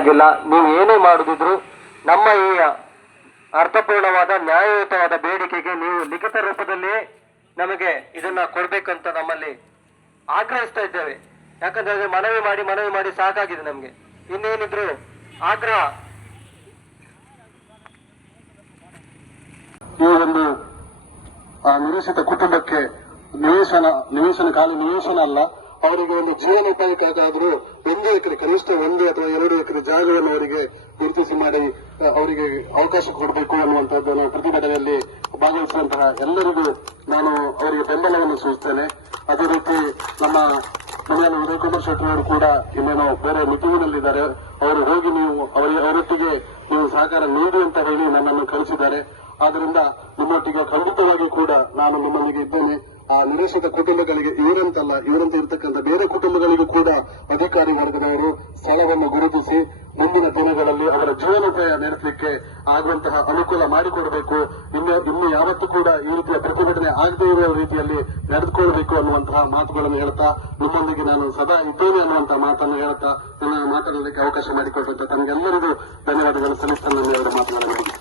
ಆಗಿಲ್ಲ. ನೀವು ಏನೇ ಮಾಡುದಿದ್ರು ನಮ್ಮ ಈ ಅರ್ಥಪೂರ್ಣವಾದ ನ್ಯಾಯಯುತವಾದ ಬೇಡಿಕೆಗೆ ನೀವು ಲಿಖಿತ ರೂಪದಲ್ಲಿ ನಮಗೆ ಇದನ್ನ ಕೊಡ್ಬೇಕಂತ ನಮ್ಮಲ್ಲಿ ಆಗ್ರಹಿಸ್ತಾ ಇದ್ದೇವೆ. ಯಾಕಂದ್ರೆ ಮನವಿ ಮಾಡಿ ಮನವಿ ಮಾಡಿ ಸಾಕಾಗಿದೆ ನಮ್ಗೆ. ಇನ್ನೇನಿದ್ರು ಆಗ್ರಹ. ಈ ಒಂದು, ಆ ಕುಟುಂಬಕ್ಕೆ ನಿವೇಶನ ನಿವೇಶನ ಖಾಲಿ ನಿವೇಶನ ಅಲ್ಲ. ಅವರಿಗೆ ಒಂದು ಜೀವನೋಪಾಯಕ್ಕಾಗಾದ್ರೂ ಎಕರೆ, ಕನಿಷ್ಠ ಒಂದು ಅಥವಾ ಎರಡು ಎಕರೆ ಜಾಗವನ್ನು ಅವರಿಗೆ ಗುರುತಿಸಿ ಮಾಡಿ ಅವರಿಗೆ ಅವಕಾಶ ಕೊಡಬೇಕು ಅನ್ನುವಂಥದ್ದನ್ನು ಪ್ರತಿಭಟನೆಯಲ್ಲಿ ಭಾಗವಹಿಸುವಂತಹ ಎಲ್ಲರಿಗೂ ನಾನು ಅವರಿಗೆ ಬೆಂಬಲವನ್ನು ಸೂಚಿಸ್ತೇನೆ. ಅದೇ ರೀತಿ ನಮ್ಮ ಮನೆಯಲ್ಲಿ ಉದಯ್ ಕುಮಾರ್ ಶೆಟ್ಟಿ ಅವರು ಕೂಡ ಇನ್ನೇನೋ ಬೇರೆ ಮೀಟಿಂಗ್ನಲ್ಲಿದ್ದಾರೆ ಅವರು ಹೋಗಿ ನೀವು ಅವರಿಗೆ ಅವರೊಟ್ಟಿಗೆ ನೀವು ಸಹಕಾರ ನೀಡಿ ಅಂತ ಹೇಳಿ ನನ್ನನ್ನು ಕಳಿಸಿದ್ದಾರೆ. ಆದ್ದರಿಂದ ನಿಮ್ಮೊಟ್ಟಿಗೆ ಖಂಡಿತವಾಗಿ ಕೂಡ ನಾನು ನಿಮ್ಮೊಂದಿಗೆ ಇದ್ದೇನೆ. ಆ ನಿರೀಕ್ಷಿತ ಕುಟುಂಬಗಳಿಗೆ ಇವರಂತಲ್ಲ, ಇವರಂತೆ ಇರತಕ್ಕಂಥ ಬೇರೆ ಕುಟುಂಬಗಳಿಗೂ ಕೂಡ ಅಧಿಕಾರಿ ವರ್ಗದವರು ಸ್ಥಳವನ್ನು ಗುರುತಿಸಿ ಮುಂದಿನ ದಿನಗಳಲ್ಲಿ ಅವರ ಜೀವನೋಪಾಯ ನಡೆಸಲಿಕ್ಕೆ ಆಗುವಂತಹ ಅನುಕೂಲ ಮಾಡಿಕೊಡಬೇಕು. ಇನ್ನು ಇನ್ನು ಯಾವತ್ತೂ ಕೂಡ ಈ ರೀತಿಯ ಪ್ರತಿಭಟನೆ ಆಗದೇ ಇರುವ ರೀತಿಯಲ್ಲಿ ನಡೆದುಕೊಳ್ಬೇಕು ಅನ್ನುವಂತಹ ಮಾತುಗಳನ್ನು ಹೇಳ್ತಾ, ನಿಮ್ಮೊಂದಿಗೆ ನಾನು ಸದಾ ಇದ್ದೇನೆ ಅನ್ನುವಂತಹ ಮಾತನ್ನು ಹೇಳ್ತಾ, ನನ್ನ ಮಾತನಾಡಲಿಕ್ಕೆ ಅವಕಾಶ ಮಾಡಿಕೊಟ್ಟಂತ ತಮಗೆಲ್ಲರಿಗೂ ಧನ್ಯವಾದಗಳು. ಸಲ್ಲಿಸ್ತಾ ನನ್ನ ಎರಡು ಮಾತುಗಳನ್ನು